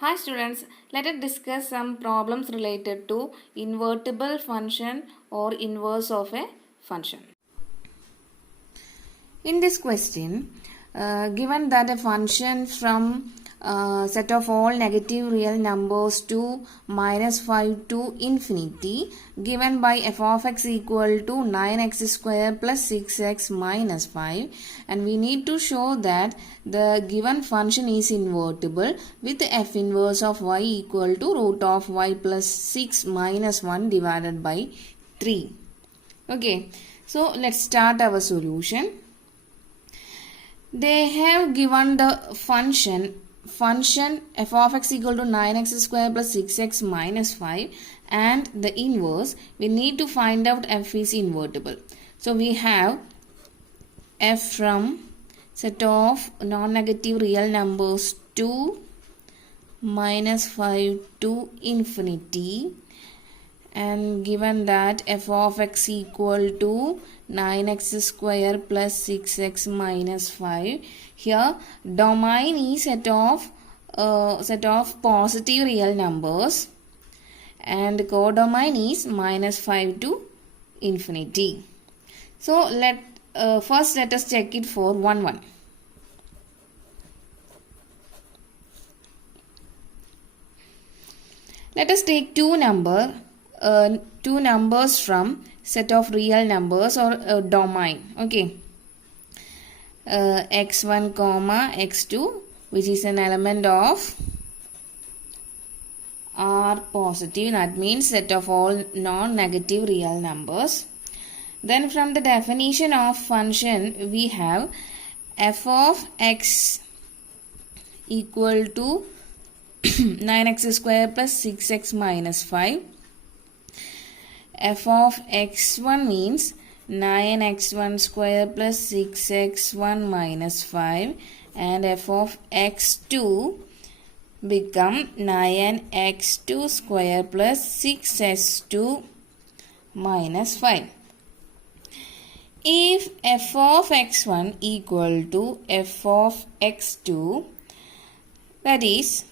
Hi students, let us discuss some problems related to invertible function or inverse of a function. In this question, given that a function from set of all negative real numbers to minus 5 to infinity given by f of x equal to 9x square plus 6x minus 5, and we need to show that the given function is invertible with f inverse of y equal to root of y plus 6 minus 1 divided by 3. Okay, so let's start our solution. They have given the function f of x equal to 9x square plus 6x minus 5 and the inverse. We need to find out f is invertible. So we have f from set of non-negative real numbers to minus 5 to infinity, and given that f of x equal to 9x square plus 6x minus 5. Here domain is set of positive real numbers and codomain is minus 5 to infinity. So first let us check it for 1 1. Let us take two numbers from set of real numbers or domain. Okay, x1 comma x2, which is an element of R positive, that means set of all non-negative real numbers. Then from the definition of function we have f of x equal to 9x square plus 6x minus 5. F of x1 means 9x1 square plus 6x1 minus 5, and f of x2 become 9x2 square plus 6x2 minus 5. If f of x1 equal to f of x2, that is,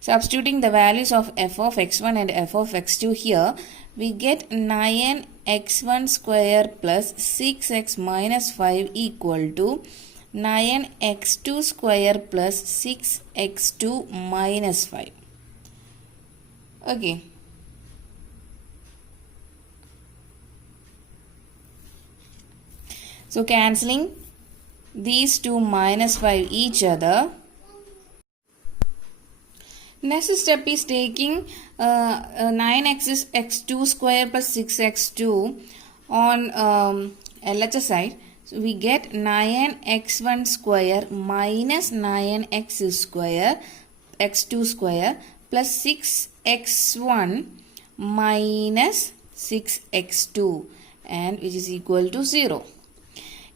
substituting the values of f of x1 and f of x2 here, we get 9x1 square plus 6x minus 5 equal to 9x2 square plus 6x2 minus 5. Okay. So cancelling these two minus 5 each other. Next step is taking 9x x2 square plus 6x2 on LHS side. So we get 9x1 square minus 9x square x2 square plus 6x1 minus 6x2, and which is equal to 0.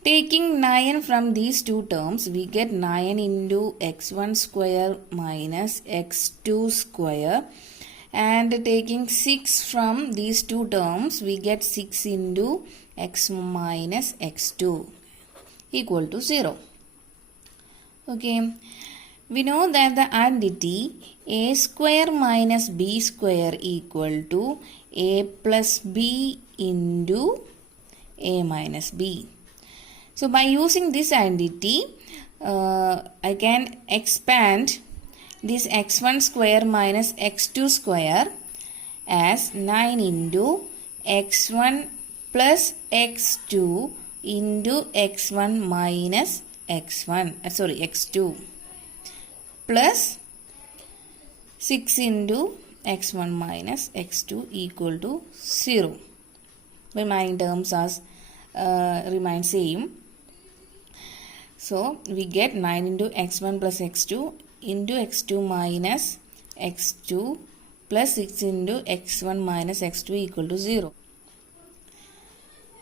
Taking 9 from these two terms, we get 9 into x1 square minus x2 square, and taking 6 from these two terms, we get 6 into x minus x2 equal to 0. Okay, we know that the identity a square minus b square equal to a plus b into a minus b. So by using this identity, I can expand this x1 square minus x2 square as 9 into x1 plus x2 into x1 minus x2 plus 6 into x1 minus x2 equal to 0. Remaining terms as remain same. So we get 9 into x1 plus x2 into x2 minus x2 plus 6 into x1 minus x2 equal to 0.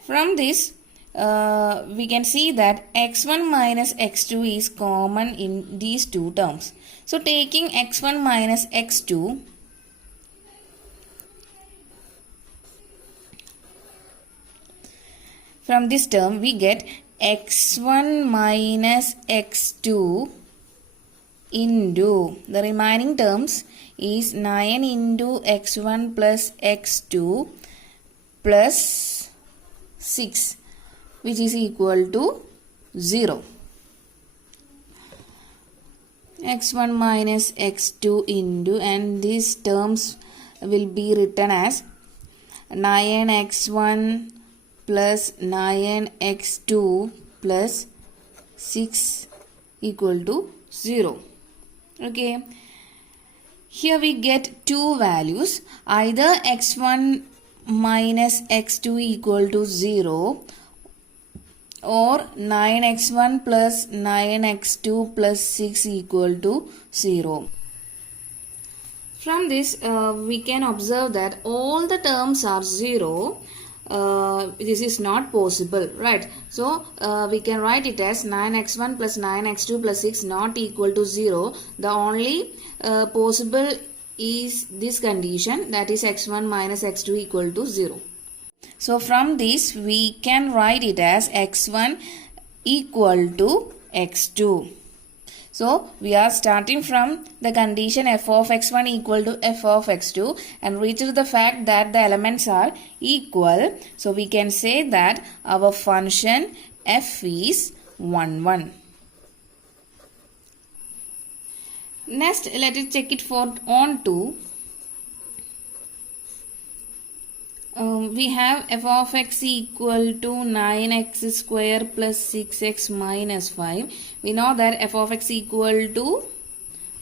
From this we can see that x1 minus x2 is common in these two terms. So taking x1 minus x2, from this term we get x1 minus x2 into the remaining terms is 9 into x1 plus x2 plus 6, which is equal to 0. x1 minus x2 into, and these terms will be written as 9x1 plus 9x2 plus 6 equal to 0. Okay. Here we get two values, either x1 minus x2 equal to 0 or 9x1 plus 9x2 plus 6 equal to 0. From this we can observe that all the terms are 0. This is not possible, right? So we can write it as 9x1 plus 9x2 plus 6 not equal to 0. The only possible is this condition, that is x1 minus x2 equal to 0. So from this we can write it as x1 equal to x2. So we are starting from the condition f of x1 equal to f of x2 and reached the fact that the elements are equal. So we can say that our function f is 1, 1. Next, let us check it for on 2. We have f of x equal to 9x square plus 6x minus 5. We know that f of x equal to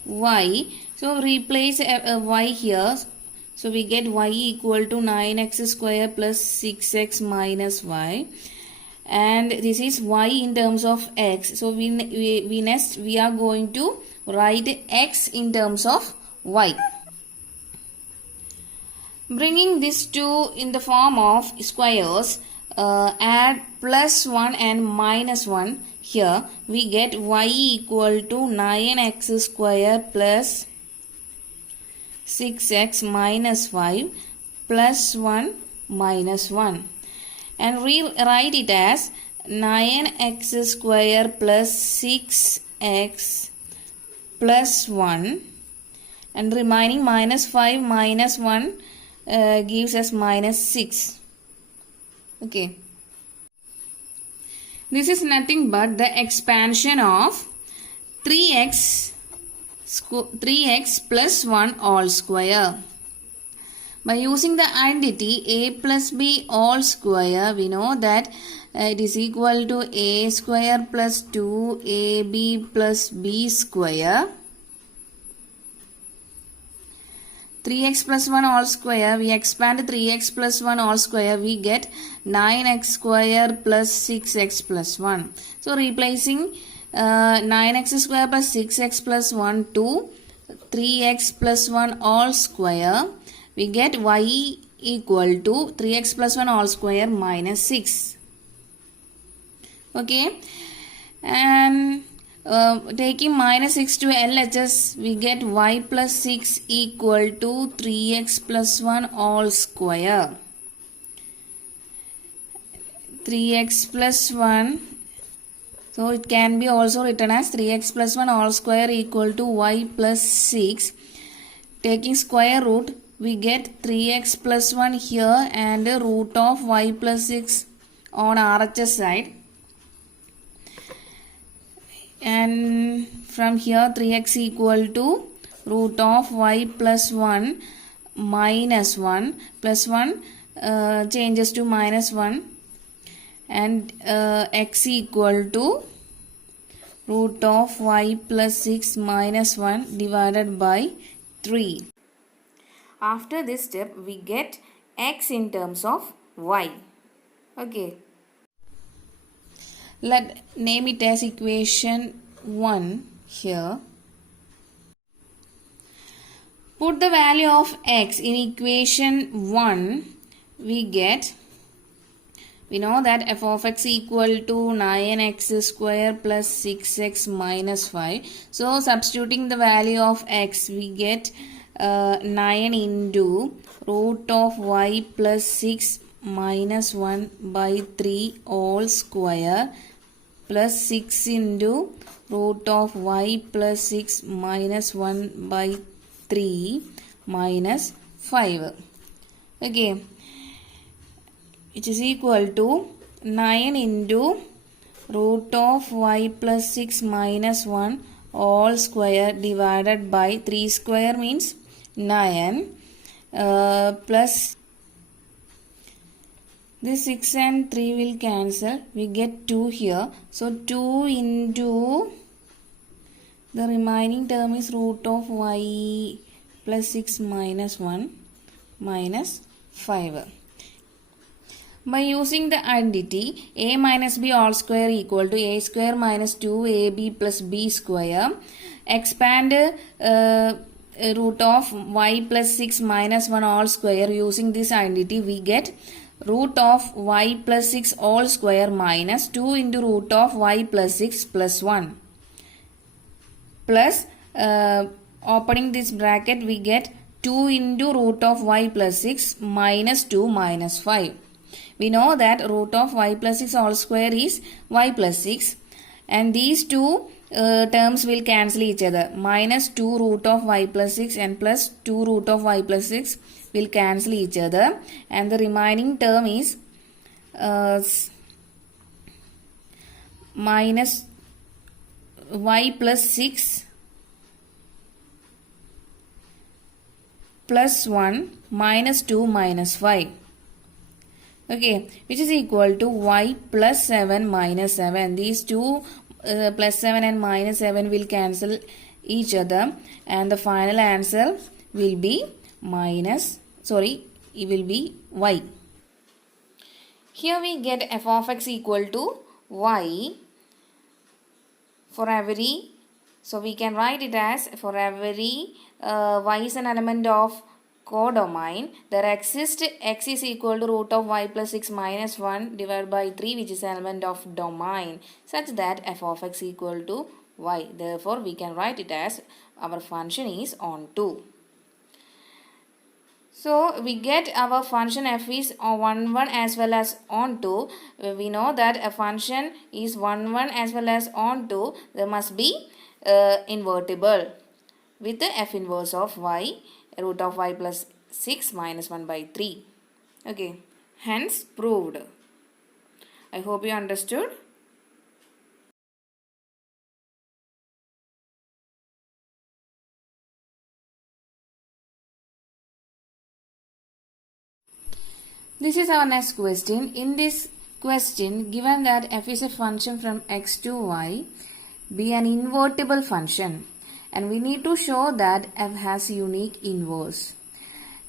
y. So replace y here. So we get y equal to 9x square plus 6x minus y. And this is y in terms of x. So next we are going to write x in terms of y. Bringing these two in the form of squares, add plus 1 and minus 1 here. We get y equal to 9x square plus 6x minus 5 plus 1 minus 1. And we write it as 9x square plus 6x plus 1. And remaining minus 5 minus 1 gives us minus 6. Okay. This is nothing but the expansion of 3x plus 1 all square. By using the identity a plus b all square, we know that it is equal to a square plus 2ab plus b square. 3x plus 1 all square, we expand 3x plus 1 all square, we get 9x square plus 6x plus 1. So replacing 9x square plus 6x plus 1 to 3x plus 1 all square, we get y equal to 3x plus 1 all square minus 6. Okay. And taking minus 6 to LHS, we get y plus 6 equal to 3x plus 1 all square. 3x plus 1, so it can be also written as 3x plus 1 all square equal to y plus 6. Taking square root, we get 3x plus 1 here and root of y plus 6 on RHS side. And from here 3x equal to root of y plus 1 minus 1 plus 1 changes to minus 1 and x equal to root of y plus 6 minus 1 divided by 3. After this step we get x in terms of y. Okay. Let name it as equation 1 here. Put the value of x in equation 1. We know that f of x equal to 9x square plus 6x minus 5. So substituting the value of x, we get 9 into root of y plus 6 minus 1 by 3 all square plus 6 into root of y plus 6 minus 1 by 3 minus 5. Okay, which is equal to 9 into root of y plus 6 minus 1 all square divided by 3 square means 9 plus this 6 and 3 will cancel. We get 2 here. So 2 into the remaining term is root of y plus 6 minus 1 minus 5. By using the identity a minus b all square equal to a square minus 2ab plus b square, expand root of y plus 6 minus 1 all square. Using this identity we get root of y plus 6 all square minus 2 into root of y plus 6 plus 1 plus opening this bracket we get 2 into root of y plus 6 minus 2 minus 5. We know that root of y plus 6 all square is y plus 6 and these two terms will cancel each other. Minus 2 root of y plus 6 and plus 2 root of y plus 6 will cancel each other and the remaining term is minus y plus 6 plus 1 minus 2 minus 5. Okay, which is equal to y plus 7 minus 7. These two plus 7 and minus 7 will cancel each other and the final answer will be it will be y. Here we get f of x equal to y for every, so we can write it as for every y is an element of codomain, there exists x is equal to root of y plus 6 minus 1 divided by 3 which is an element of domain such that f of x equal to y. Therefore, we can write it as our function is onto. So, we get our function f is on 1 as well as onto. We know that a function is 1 as well as onto. There must be invertible with the f inverse of y root of y plus 6 minus 1 by 3. Okay, hence proved. I hope you understood. This is our next question. In this question, given that f is a function from x to y, be an invertible function, and we need to show that f has unique inverse.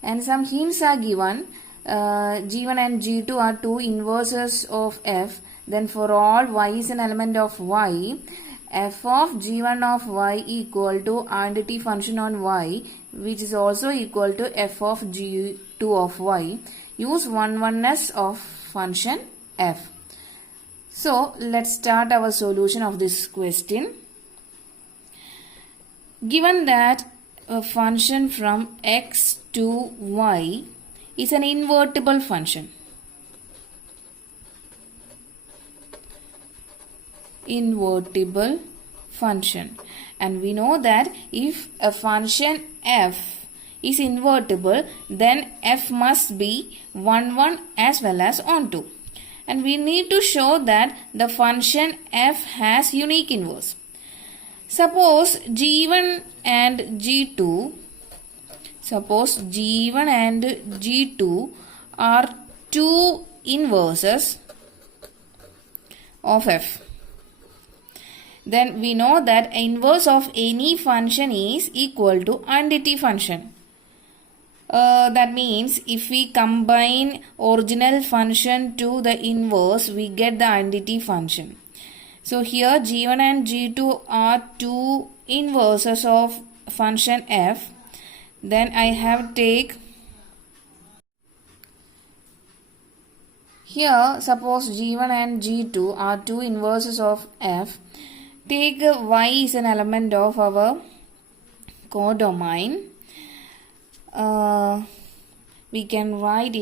And some hints are given. G1 and G2 are two inverses of f. Then for all y is an element of y, f of G1 of y equal to identity function on y, which is also equal to f of G2 of y. Use oneness of function f. So, let's start our solution of this question. Given that a function from x to y is an invertible function. Invertible function. And we know that if a function f is invertible, then f must be 1 as well as onto. And we need to show that the function f has unique inverse. Suppose G1 and G2 are two inverses of f. Then we know that inverse of any function is equal to identity function. That means if we combine original function to the inverse, we get the identity function. So here G1 and G2 are two inverses of function f. Then I have take here, suppose G1 and G2 are two inverses of f. Take y is an element of our codomain. We can write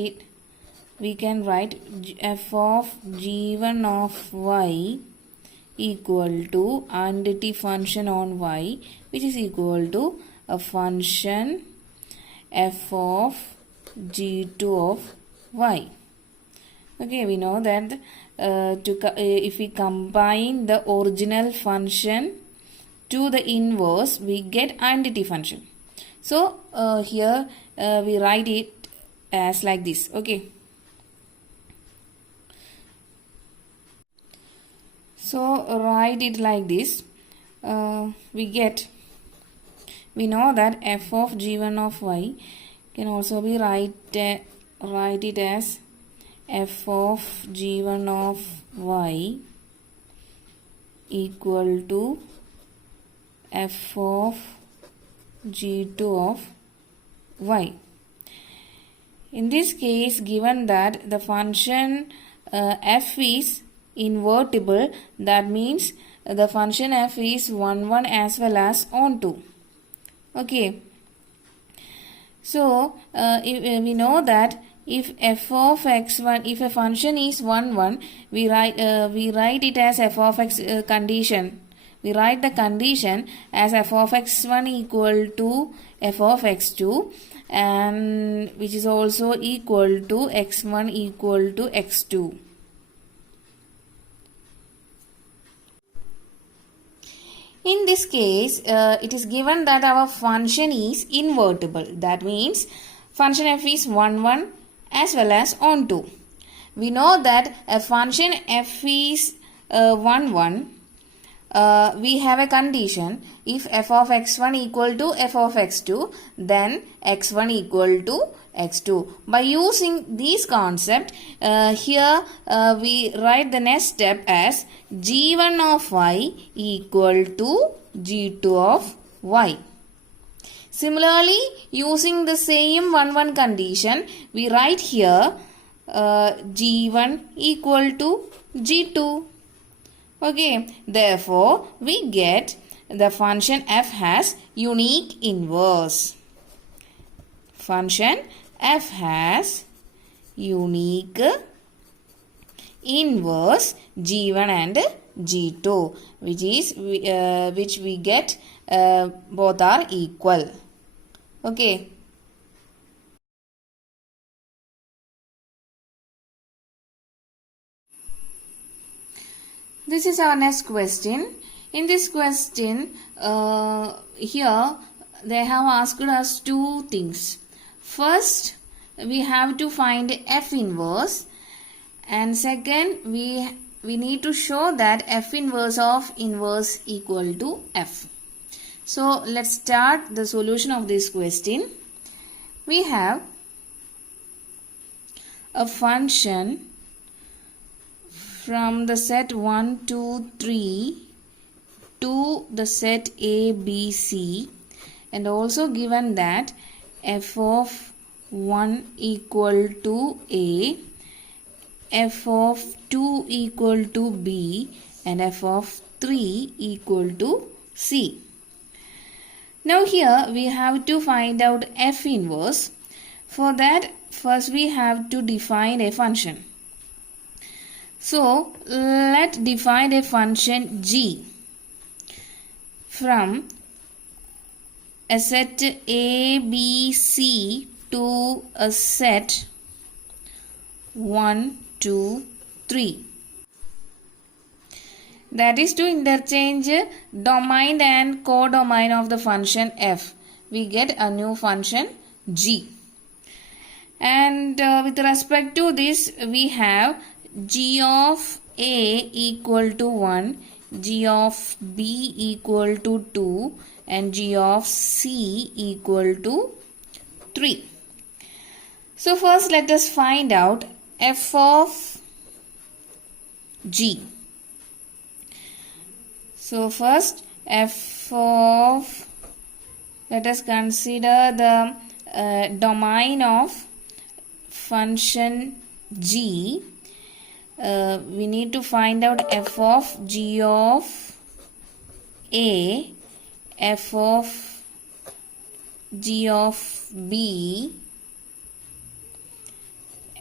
f of G1 of y equal to identity function on y, which is equal to a function f of g2 of y. Okay, we know that if we combine the original function to the inverse, we get identity function. So here we write it as like this. Okay. So write it like this. We know that f of g1 of y can also be write it as f of g1 of y equal to f of g2 of y. In this case, given that the function f is invertible, that means the function f is 1 1 as well as onto. Okay. So if we know that if f of x1, if a function is 1 1, we write it as f of x condition. We write the condition as f of x1 equal to f of x2, and which is also equal to x1 equal to x2. In this case, it is given that our function is invertible. That means function f is 1 1 as well as onto. We know that a function f is 1 1. We have a condition. If f of x1 equal to f of x2, then x1 equal to x2. By using this concept, here we write the next step as g1 of y equal to g2 of y. Similarly, using the same 1 1 condition, we write here g1 equal to g2. Okay, therefore we get the function f has unique inverse. Function f has unique inverse g1 and g2, which we get both are equal. Okay. This is our next question. In this question, here they have asked us two things. First, we have to find f inverse, and second, we need to show that f inverse of inverse equal to f. So let's start the solution of this question. We have a function from the set 1, 2, 3 to the set A, B, C, and also given that f of 1 equal to A, f of 2 equal to B, and f of 3 equal to C. Now here we have to find out f inverse. For that, first we have to define a function. So let's define a function g from a set A, B, C to a set 1, 2, 3. That is to interchange domain and codomain of the function f. We get a new function g. And with respect to this, we have g of A equal to 1, g of B equal to 2, and g of C equal to 3. So first let us find out f of g. So first f of, let us consider the domain of function g. We need to find out f of g of A, f of g of B,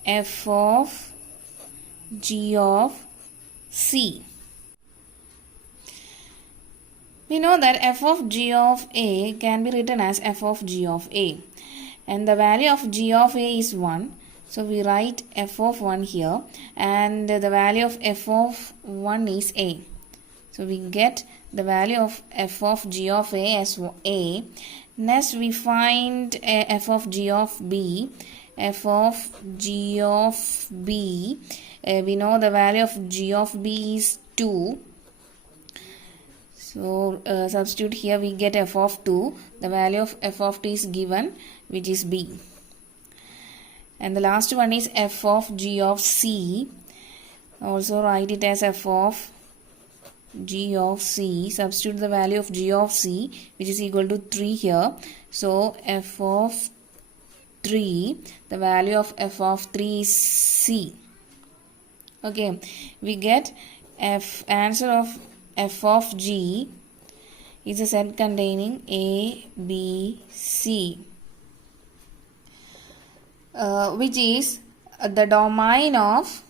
f of g of C. We know that f of g of a can be written as f of g of a, and the value of g of a is 1. So we write f of 1 here, and the value of f of 1 is a. So we get the value of f of g of a as a. Next we find f of g of b. F of g of b, we know the value of g of b is 2. So substitute here, we get f of 2. The value of f of t is given, which is b. And the last one is f of g of c. Also write it as f of g of c. Substitute the value of g of c, which is equal to 3 here. So f of 3, the value of f of 3 is c. Okay, we get answer of f of g is a set containing a, b, c, which is the domain of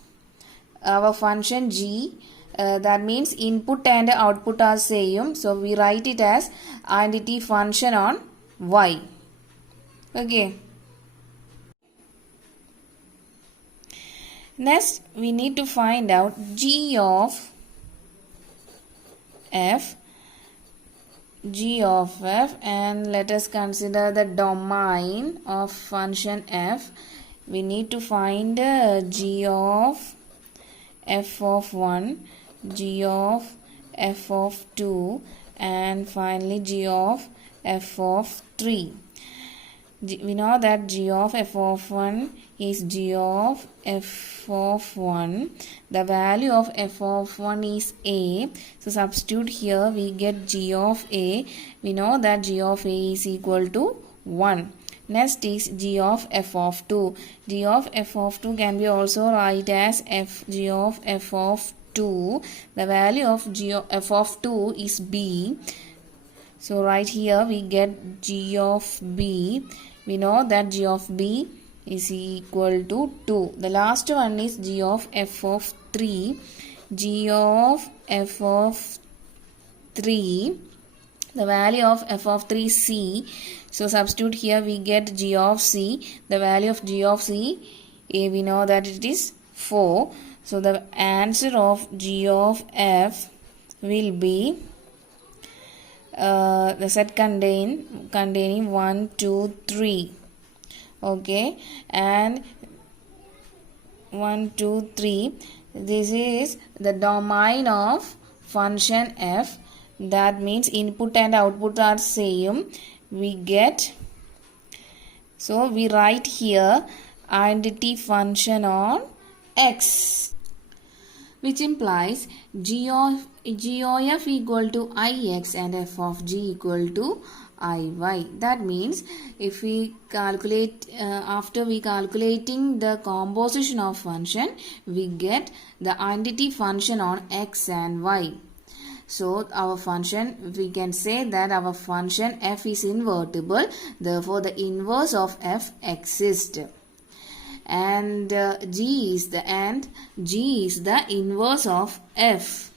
our function g. That means input and output are same. So we write it as identity function on y. Okay. Next, we need to find out g of f, and let us consider the domain of function f. We need to find g of f of 1, g of f of 2, and finally g of f of 3. We know that g of f of 1 is g of f of 1. The value of f of 1 is a. So substitute here, we get g of a. We know that g of a is equal to 1. Next is g of f of 2. G of f of 2 can be also write as g of f of 2. The value of g of f of 2 is b. So right here we get g of b. We know that g of b is equal to 2. The last one is g of f of 3. G of f of 3. The value of f of 3 is c. So substitute here, we get g of c. The value of g of c, we know that it is 4. So the answer of g of f will be the set containing 1, 2, 3. Okay, and 1, 2, 3. This is the domain of function f. That means input and output are same. We get, so we write here identity function on x, which implies g of f equal to ix and f of g equal to iy. That means if we calculate, after we calculating the composition of function, we get the identity function on x and y. So our function, we can say that our function f is invertible, therefore the inverse of f exists. And g is the inverse of f.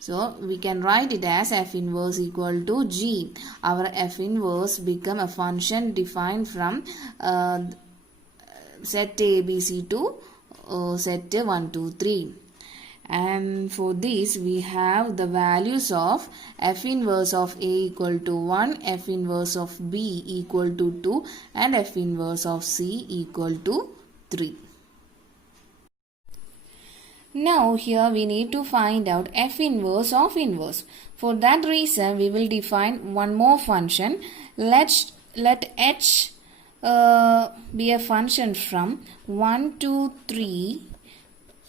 So we can write it as f inverse equal to g. Our f inverse become a function defined from set ABC to set 1, 2, 3. And for this we have the values of f inverse of a equal to 1, f inverse of b equal to 2, and f inverse of c equal to 3. Now here we need to find out f inverse of inverse. For that reason we will define one more function. Let h be a function from 1, 2, 3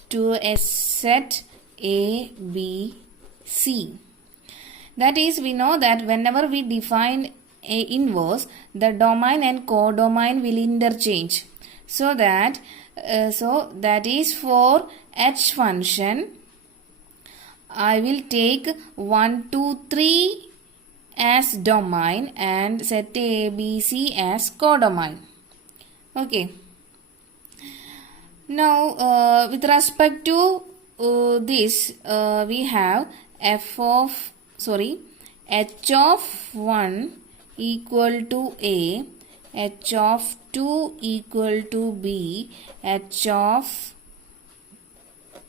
to a set a, b, c. That is, we know that whenever we define a inverse, the domain and codomain will interchange. So that is for h function, I will take 1, 2, 3 as domain and set a, b, c as codomain. Okay. Now with respect to this, we have h of 1 equal to A, h of 2 equal to B, h of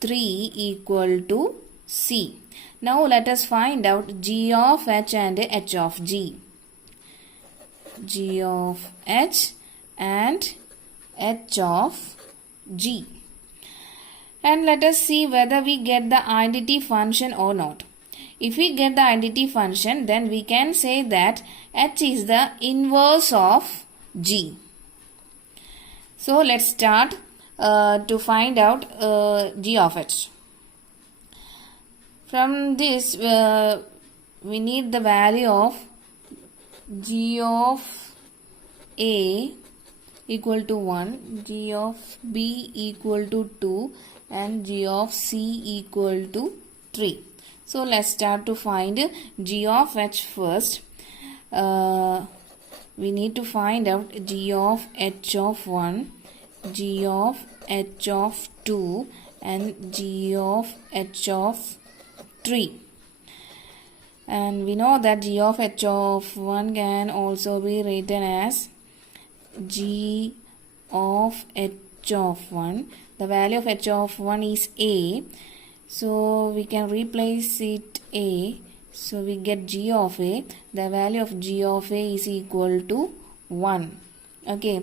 3 equal to C. Now let us find out g of h and h of g. G of h and h of g. And let us see whether we get the identity function or not. If we get the identity function, then we can say that h is the inverse of g. So let's start to find out g of h. From this we need the value of g of A equal to 1, g of B equal to 2 and g of C equal to 3. So let's start to find g of h first. We need to find out g of h of 1, g of h of 2 and g of h of 3. And we know that g of h of 1 can also be written as g of h of 1. The value of h of 1 is A. So we can replace it A. So we get g of A. The value of g of A is equal to 1. Okay.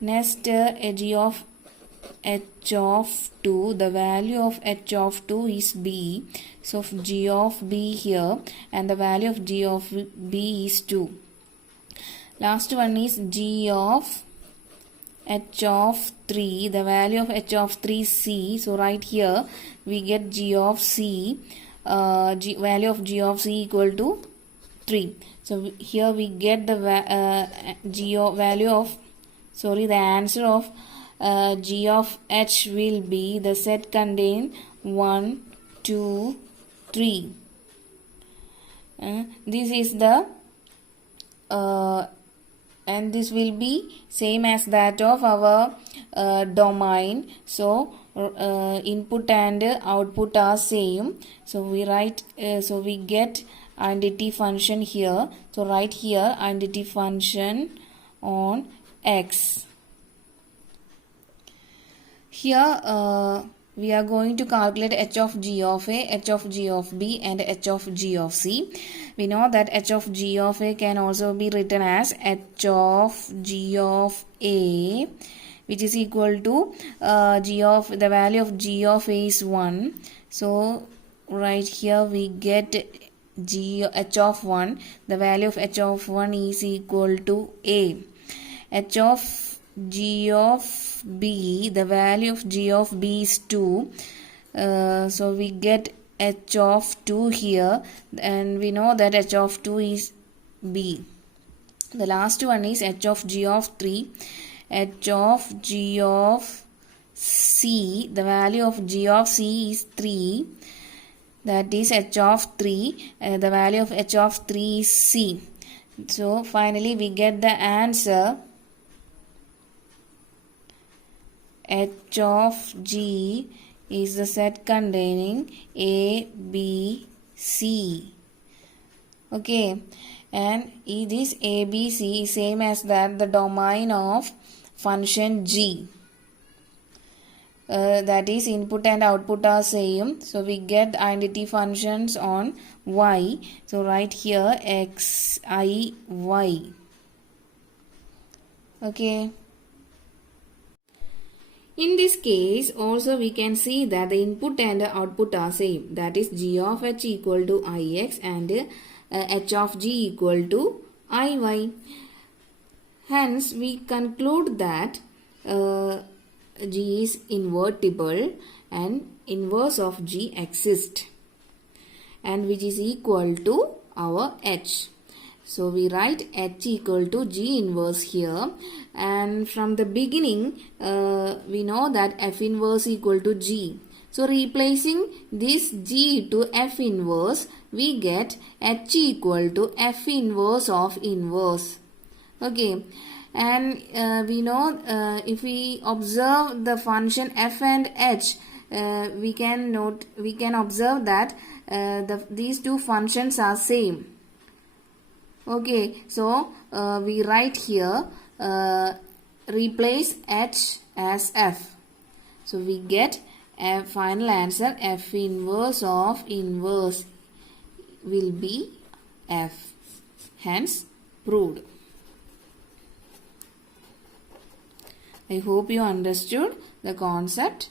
Next g of h of 2. The value of h of 2 is B. So g of B here and the value of g of B is 2. Last one is g of h of 3. The value of h of 3 is C. So right here we get g of C. Value of g of C equal to 3. So here we get the the answer of g of h will be the set contain 1, 2, 3. This is the and this will be same as that of our domain. So input and output are same. So we write so we get identity function here. So write here identity function on x. Here we are going to calculate h of g of A, h of g of B and h of g of C. We know that h of g of A can also be written as h of g of A, which is equal to the value of g of A is 1. So right here we get h of 1. The value of h of 1 is equal to A. H of g of B, the value of g of B is 2. So we get h of 2 here and we know that h of 2 is B. The last one is h of g of 3. H of g of C, the value of g of C is 3. That is h of 3. The value of h of 3 is C. So finally we get the answer h of g is the set containing A, B, C. Okay, and this A, B, C is same as that the domain of function g. That is input and output are same. So we get identity functions on y. So write here x, I, y. Okay. In this case also we can see that the input and output are same. That is g of h equal to ix and h of g equal to iy. Hence we conclude that g is invertible and inverse of g exists and which is equal to our h. So we write h equal to g inverse here, and from the beginning we know that f inverse equal to g. So replacing this g to f inverse, we get h equal to f inverse of inverse. Okay, and we know if we observe the function f and h, we can observe that these two functions are same. Okay, so we write here, replace H as F. So we get a final answer, F inverse of inverse will be F. Hence, proved. I hope you understood the concept.